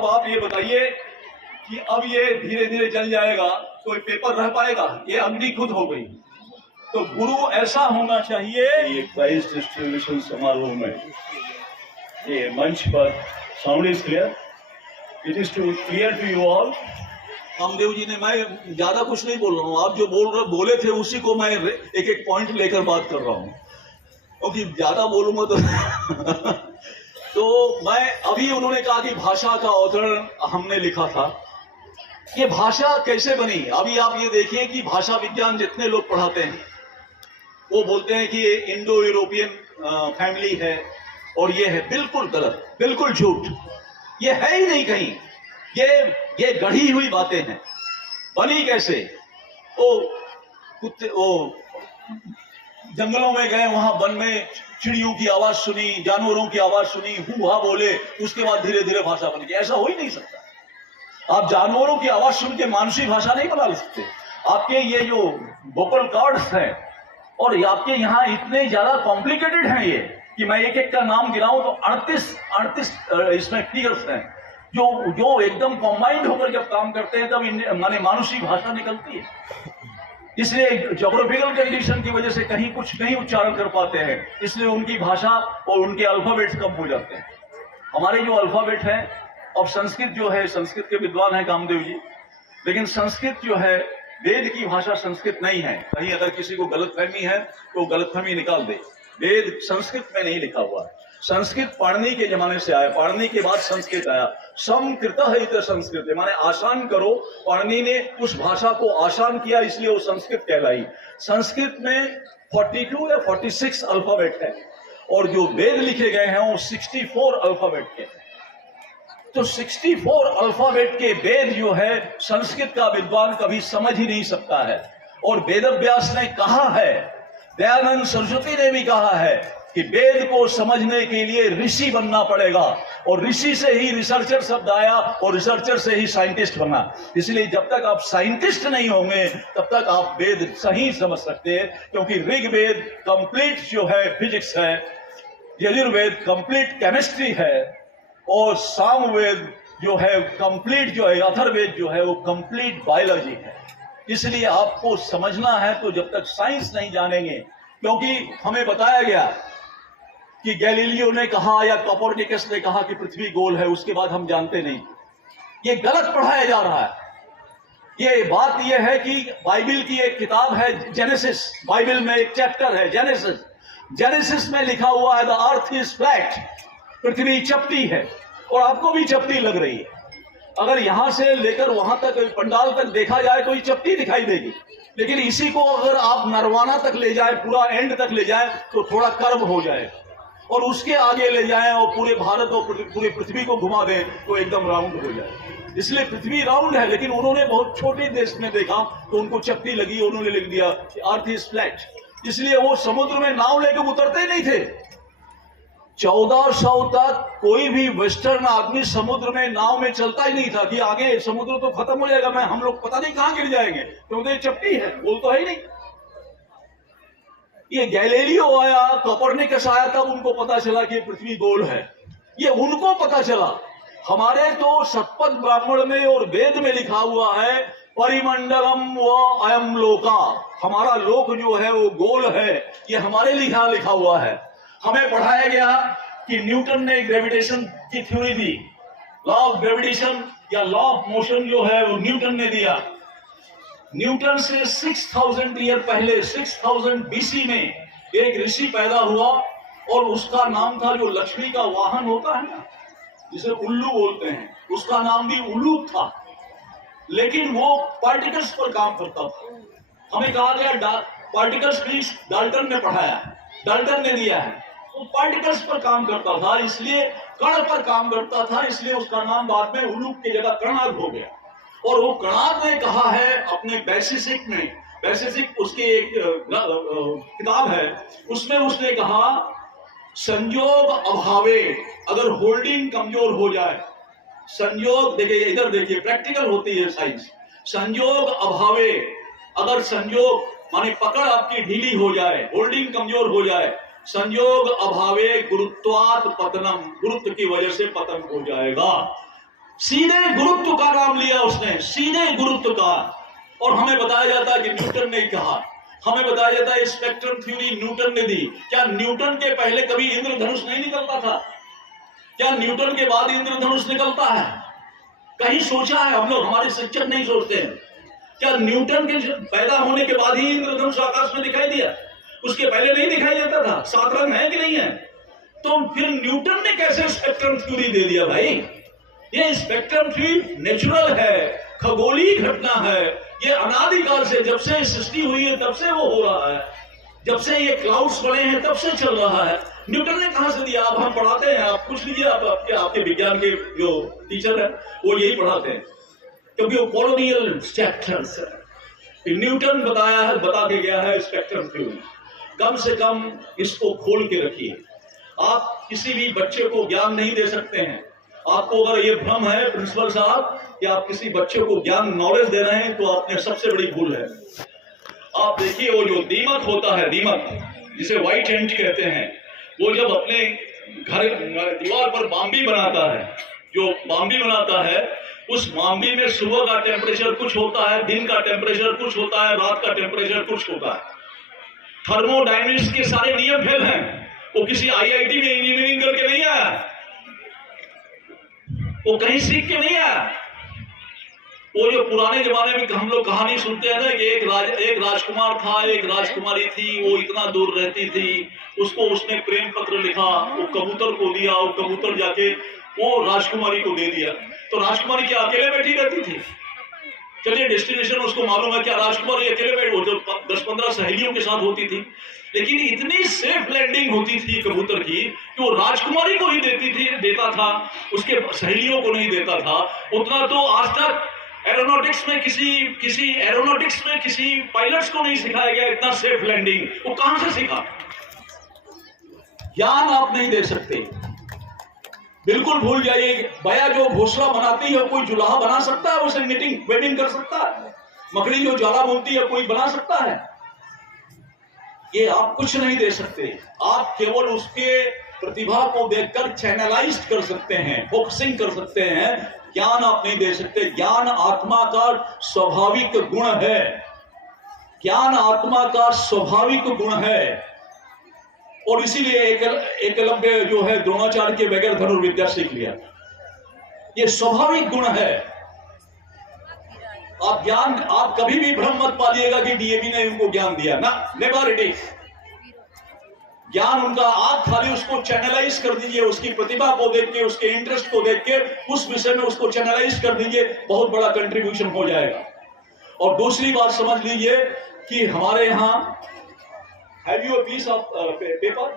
अब आप ये बताइए कि अब ये धीरे धीरे जल जाएगा, कोई पेपर रह पाएगा? ये अग्नि खुद हो गई। तो गुरु ऐसा होना चाहिए। ये प्राइज डिस्ट्रीब्यूशन समारोह में ये मंच पर sound is clear, it is too clear to you all. Kamdev ji ने, मैं ज्यादा कुछ नहीं बोल रहा हूँ, आप जो बोले थे उसी को मैं एक एक पॉइंट लेकर बात कर रहा हूँ, क्योंकि ज्यादा बोलूंगा तो तो मैं अभी उन्होंने कहा कि भाषा का अवतरण हमने लिखा था। ये भाषा कैसे बनी? अभी आप ये देखिए कि भाषा विज्ञान जितने लोग पढ़ाते हैं वो बोलते हैं कि ये इंडो यूरोपियन फैमिली है और ये है। बिल्कुल गलत, बिल्कुल झूठ, ये है ही नहीं कहीं। ये गढ़ी हुई बातें हैं। बनी कैसे? वो जंगलों में गए, वहां वन में चिड़ियों की आवाज सुनी, जानवरों की आवाज सुनी, हुआ बोले, उसके बाद धीरे धीरे भाषा बन गई। ऐसा हो ही नहीं सकता। आप जानवरों की आवाज सुन के मानुषी भाषा नहीं बना सकते। आपके ये जो वोकल कॉर्ड्स हैं और आपके यहाँ इतने ज्यादा कॉम्प्लिकेटेड हैं ये कि मैं एक एक का नाम गिनाऊं तो 38 इसमें फिगर्स हैं जो एकदम कॉम्बाइंड होकर जब काम करते हैं तब माने मानुषी भाषा निकलती है। इसलिए ज्योग्राफिकल कंडीशन की वजह से कहीं कुछ नहीं उच्चारण कर पाते हैं, इसलिए उनकी भाषा और उनके अल्फाबेट्स कम हो जाते हैं। हमारे जो अल्फाबेट है, अब संस्कृत जो है, संस्कृत के विद्वान है कामदेव जी, लेकिन संस्कृत जो है वेद की भाषा संस्कृत नहीं है। कहीं अगर किसी को गलतफहमी है तो गलतफहमी निकाल दे। वेद संस्कृत में नहीं लिखा हुआ है। संस्कृत पाणिनि के जमाने से आया, पाणिनि के बाद संस्कृत आया। समकृतः इति संस्कृत, माने आसान करो। पाणिनि ने उस भाषा को आसान किया, इसलिए वो संस्कृत कहलाई। संस्कृत में 42 या 46 अल्फाबेट है और जो वेद लिखे गए हैं वो 64 अल्फाबेट के हैं। तो 64 अल्फाबेट के वेद जो है संस्कृत का विद्वान कभी समझ ही नहीं सकता है। और वेदव्यास ने कहा है, दयानंद सरस्वती ने भी कहा है कि वेद को समझने के लिए ऋषि बनना पड़ेगा, और ऋषि से ही रिसर्चर शब्द आया और रिसर्चर से ही साइंटिस्ट बना। इसलिए जब तक आप साइंटिस्ट नहीं होंगे तब तक आप वेद सही समझ सकते हैं, क्योंकि ऋग्वेद कंप्लीट जो है फिजिक्स है, यजुर्वेद कंप्लीट केमिस्ट्री है, और सामवेद जो है कंप्लीट जो है, अथर्ववेद जो है वो कंप्लीट बायोलॉजी है। इसलिए आपको समझना है तो जब तक साइंस नहीं जानेंगे, क्योंकि हमें बताया गया कि गैलीलियो ने कहा या कोपरनिकस ने कहा कि पृथ्वी गोल है, उसके बाद हम जानते नहीं। ये गलत पढ़ाया जा रहा है। ये बात ये है कि बाइबल की एक किताब है जेनेसिस, बाइबल में एक चैप्टर है जेनेसिस। जेनेसिस में लिखा हुआ है द अर्थ इज फ्लैट, पृथ्वी चपटी है, और आपको भी चपटी लग रही है। अगर यहां से लेकर वहां तक पंडाल तक देखा जाए तो ये चपटी दिखाई देगी, लेकिन इसी को अगर आप नरवाना तक ले जाए, पूरा एंड तक ले जाए तो थोड़ा कर्व हो जाए, और उसके आगे ले जाएं और पूरे भारत और पूरी पृथ्वी को घुमा दें तो एकदम राउंड हो जाए। इसलिए पृथ्वी राउंड है, लेकिन उन्होंने बहुत छोटे देश में देखा तो उनको चपटी लगी, उन्होंने लिख दिया कि अर्थ इज फ्लैट। इसलिए वो समुद्र में नाव लेकर उतरते ही नहीं थे। 1400 तक कोई भी वेस्टर्न आदमी समुद्र में नाव में चलता ही नहीं था कि आगे समुद्र तो खत्म हो जाएगा, मैं हम लोग पता नहीं कहां गिर जाएंगे, क्योंकि चपटी है, गोल तो है ही नहीं। ये गैलीलियो आया, कोपरनिकस आया, तब उनको पता चला कि पृथ्वी गोल है। ये उनको पता चला। हमारे तो शतपथ ब्राह्मण में और वेद में लिखा हुआ है परिमंडलम व अयम लोका, हमारा लोक जो है वो गोल है, ये हमारे लिखा हुआ है। हमें पढ़ाया गया कि न्यूटन ने ग्रेविटेशन की theory the, law of gravitation या लॉ ऑफ मोशन जो है वो न्यूटन ने दिया। न्यूटन से 6000 ईयर पहले 6000 बीसी में एक ऋषि पैदा हुआ, और उसका नाम था, जो लक्ष्मी का वाहन होता है ना, जिसे उल्लू बोलते हैं, उसका नाम भी उल्लू था। लेकिन वो पार्टिकल्स पर काम करता था। हमें कहा गया पार्टिकल्स भी डाल्टन ने पढ़ाया, डाल्टन ने दिया है। वो पार्टिकल्स पर काम करता था, इसलिए कण पर काम करता था, इसलिए उसका नाम बाद में उल्लू की जगह कणाद हो गया। और वो कणाद ने कहा है अपने वैशेषिक में, वैशेषिक उसकी एक किताब है, उसमें उसने कहा संयोग अभावे, अगर होल्डिंग कमजोर हो जाए, संयोग, देखिए इधर देखिए, प्रैक्टिकल होती है साइंस। संयोग अभावे, अगर संयोग माने पकड़ आपकी ढीली हो जाए, होल्डिंग कमजोर हो जाए, संयोग अभावे गुरुत्वात् पतनम, गुरुत्व की वजह से पतन हो जाएगा। सीधे गुरुत्व का नाम लिया उसने, सीधे गुरुत्व का। और हमें बताया जाता है कि न्यूटन ने कहा, हमें बताया जाता है स्पेक्ट्रम थ्योरी न्यूटन ने दी। क्या न्यूटन के पहले कभी इंद्रधनुष नहीं निकलता था? क्या न्यूटन के बाद इंद्रधनुष निकलता है? कहीं सोचा है हम लोग? हमारे शिक्षक नहीं सोचते हैं। क्या न्यूटन के पैदा होने के बाद ही इंद्रधनुष आकाश में दिखाई दिया? उसके पहले नहीं दिखाई देता था? 7 रंग है कि नहीं है? तो फिर न्यूटन ने कैसे स्पेक्ट्रम थ्योरी दे दिया भाई? ये स्पेक्ट्रम थ्योरी नेचुरल है, खगोलीय घटना है। ये अनादिकाल से, जब से सृष्टि हुई है तब से वो हो रहा है, जब से ये क्लाउड्स बने हैं तब से चल रहा है। न्यूटन ने कहां से दिया? अब हम पढ़ाते हैं, आप पूछ लीजिए, आप आपके विज्ञान के जो टीचर है वो यही पढ़ाते हैं, क्योंकि वो कॉलोनियल चैप्टर्स है। न्यूटन बताया है, बता के गया है स्पेक्ट्रम थ्योरी। कम से कम इसको खोल के रखिए। आप किसी भी बच्चे को ज्ञान नहीं दे सकते हैं। आपको अगर ये भ्रम है प्रिंसिपल साहब कि आप किसी बच्चे को ज्ञान, नॉलेज दे रहे हैं, तो आपने सबसे बड़ी भूल है। आप देखिए, वो जो दीमक होता है, दीमक जिसे व्हाइट एंट कहते हैं, वो जब अपने घर दीवार पर बाम्बी बनाता है, जो बाम्बी बनाता है, उस बाम्बी में सुबह का टेम्परेचर कुछ होता है, दिन का टेम्परेचर कुछ होता है, रात का टेम्परेचर कुछ होता है। थर्मोडायनेमिक्स के सारे नियम फेल हैं। वो किसी आईआईटी में इंजीनियरिंग करके नहीं आया, वो कहीं सीख के नहीं आया। वो जो पुराने जमाने में हम लोग कहानी सुनते हैं ना कि एक राजकुमार था, एक राजकुमारी थी, वो इतना दूर रहती थी, उसको उसने प्रेम पत्र लिखा, वो कबूतर को दिया, वो कबूतर जाके वो राजकुमारी को दे दिया। तो राजकुमारी क्या अकेले बैठी रहती थी? चलिए, डेस्टिनेशन उसको मालूम है, क्या राजकुमारी अकेले बैठ, वो जो 10-15 सहेलियों के साथ होती थी, लेकिन इतनी सेफ लैंडिंग होती थी कबूतर की कि वो राजकुमारी को ही देता था, उसके सहेलियों को नहीं देता था। उतना तो आज तक एरोनॉटिक्स में किसी पायलट्स को नहीं सिखाया गया इतना सेफ लैंडिंग। वो कहां से सीखा? ज्ञान आप नहीं दे सकते, बिल्कुल भूल जाइए। बया जो घोंसला बनाती है, कोई जुलाहा बना सकता है? उसे निटिंग वेबिंग कर सकता है? मकड़ी जो जाला बुनती है, कोई बना सकता है? ये आप कुछ नहीं दे सकते। आप केवल उसके प्रतिभा को देखकर चैनलाइज कर सकते हैं, फोकसिंग कर सकते हैं। ज्ञान आप नहीं दे सकते। ज्ञान आत्मा का स्वाभाविक गुण है, ज्ञान आत्मा का स्वाभाविक गुण है। और इसीलिए एकलव्य जो है द्रोणाचार्य के बगैर धनुर्विद्या सीख लिया। ये स्वाभाविक गुण है। आप कभी भी भ्रम मत पालिएगा कि डीएवी ने उनको ज्ञान दिया ना, नेवर इट इज। ज्ञान उनका, आप खाली उसको चैनलाइज कर दीजिए, उसकी प्रतिभा को देख के, उसके इंटरेस्ट को देख के उस विषय में उसको चैनलाइज कर दीजिए, बहुत बड़ा कंट्रीब्यूशन हो जाएगा। और दूसरी बात समझ लीजिए कि हमारे यहाँ have you a piece of paper?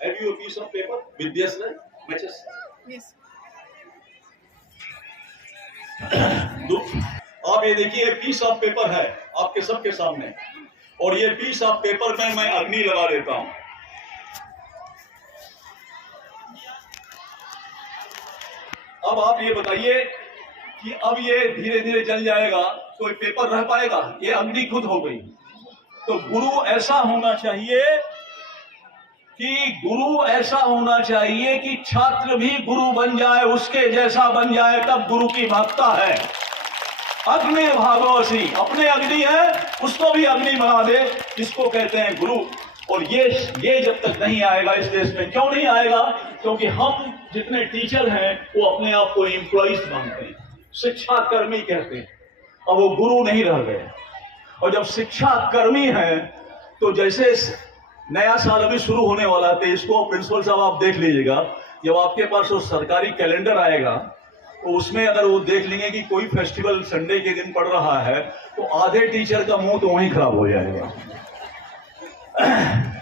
Have you a piece of paper with this matches? Yes. आप ये देखिए, पीस ऑफ पेपर है आपके सबके सामने, और ये पीस ऑफ पेपर में मैं अग्नि लगा देता हूं। अब आप ये बताइए कि अब ये धीरे धीरे जल जाएगा तो पेपर रह पाएगा? ये अग्नि खुद हो गई। तो गुरु ऐसा होना चाहिए कि छात्र भी गुरु बन जाए, उसके जैसा बन जाए, तब गुरु की महत्ता है। अग्नि भागवसी, अपने अग्नि है, उसको भी अग्नि बना दे, इसको कहते हैं गुरु। और ये जब तक नहीं आएगा इस देश में, क्यों नहीं आएगा? क्योंकि हम जितने टीचर हैं वो अपने आप को एम्प्लॉइज मानते हैं, शिक्षा कर्मी कहते हैं, अब वो गुरु नहीं रह गए। और जब शिक्षा कर्मी है तो जैसे नया साल अभी शुरू होने वाला है, तो इसको प्रिंसिपल साहब आप देख लीजिएगा, जब आपके पास वो सरकारी कैलेंडर आएगा तो उसमें अगर वो देख लेंगे कि कोई फेस्टिवल संडे के दिन पड़ रहा है, तो आधे टीचर का मुंह तो वहीं खराब हो जाएगा।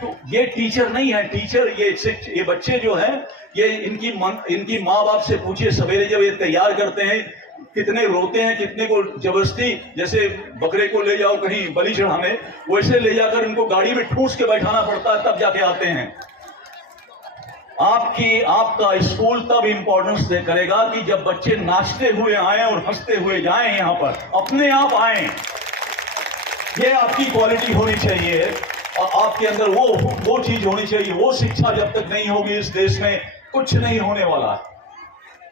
तो ये टीचर नहीं है, टीचर ये बच्चे जो हैं, ये इनकी माँ बाप से पूछिए, सवेरे जब ये तैयार करते हैं कितने रोते हैं, कितने को जबरदस्ती, जैसे बकरे को ले जाओ कहीं बलि चढ़ाने, वैसे ले जाकर इनको गाड़ी में ठूस के बैठाना पड़ता है, तब जाके आते हैं। आपका स्कूल तब इंपॉर्टेंस करेगा कि जब बच्चे नाचते हुए आए और हंसते हुए जाएं, यहाँ पर अपने आप आए। ये आपकी क्वालिटी होनी चाहिए, और आपके अंदर वो चीज होनी चाहिए। वो शिक्षा जब तक नहीं होगी इस देश में, कुछ नहीं होने वाला।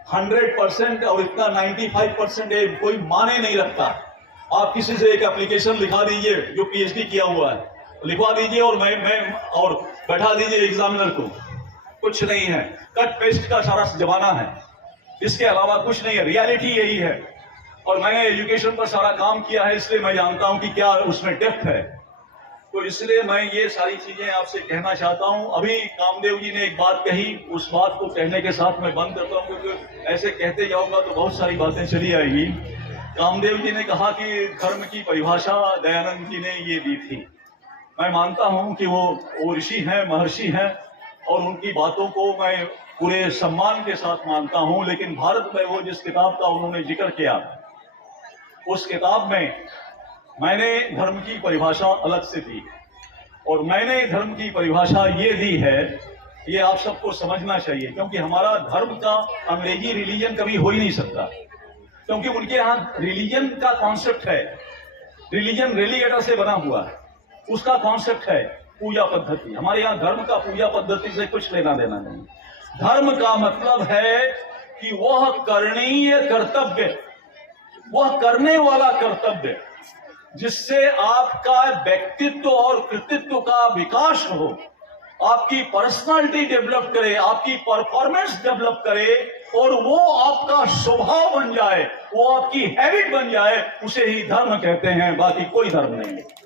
100% और इतना 95% कोई माने नहीं रखता। आप किसी से एक एप्लीकेशन लिखा दीजिए जो पीएचडी किया हुआ है, लिखवा दीजिए और मैं और बैठा दीजिए एग्जामिनर को, कुछ नहीं है, कट पेस्ट का सारा जमाना है, इसके अलावा कुछ नहीं है। रियलिटी यही है। और मैंने एजुकेशन पर सारा काम किया है, इसलिए मैं जानता हूं कि क्या उसमें डेप्थ है। तो इसलिए मैं ये सारी चीजें आपसे कहना चाहता हूं। अभी कामदेव जी ने एक बात कही, उस बात को कहने के साथ मैं बंद करता हूं, क्योंकि ऐसे कहते जाऊंगा तो बहुत सारी बातें चली आएगी। कामदेव जी ने कहा कि धर्म की परिभाषा दयानंद जी ने ये दी थी। मैं मानता हूं कि वो ऋषि हैं, महर्षि हैं, और उनकी बातों को मैं पूरे सम्मान के साथ मानता हूं। लेकिन भारत में वो जिस किताब का उन्होंने जिक्र किया, उस किताब में मैंने धर्म की परिभाषा अलग से दी, और मैंने धर्म की परिभाषा ये दी है, ये आप सबको समझना चाहिए, क्योंकि हमारा धर्म का अंग्रेजी रिलीजन कभी हो ही नहीं सकता, क्योंकि उनके यहाँ रिलीजन का कॉन्सेप्ट है, रिलीजन रेलीगेटर से बना हुआ है, उसका कॉन्सेप्ट है पूजा पद्धति। हमारे यहाँ धर्म का पूजा पद्धति से कुछ लेना देना नहीं। धर्म का मतलब है कि वह करणीय कर्तव्य, वह करने वाला कर्तव्य जिससे आपका व्यक्तित्व और कृतित्व का विकास हो, आपकी पर्सनालिटी डेवलप करे, आपकी परफॉर्मेंस डेवलप करे, और वो आपका स्वभाव बन जाए, वो आपकी हैबिट बन जाए, उसे ही धर्म कहते हैं, बाकी कोई धर्म नहीं है।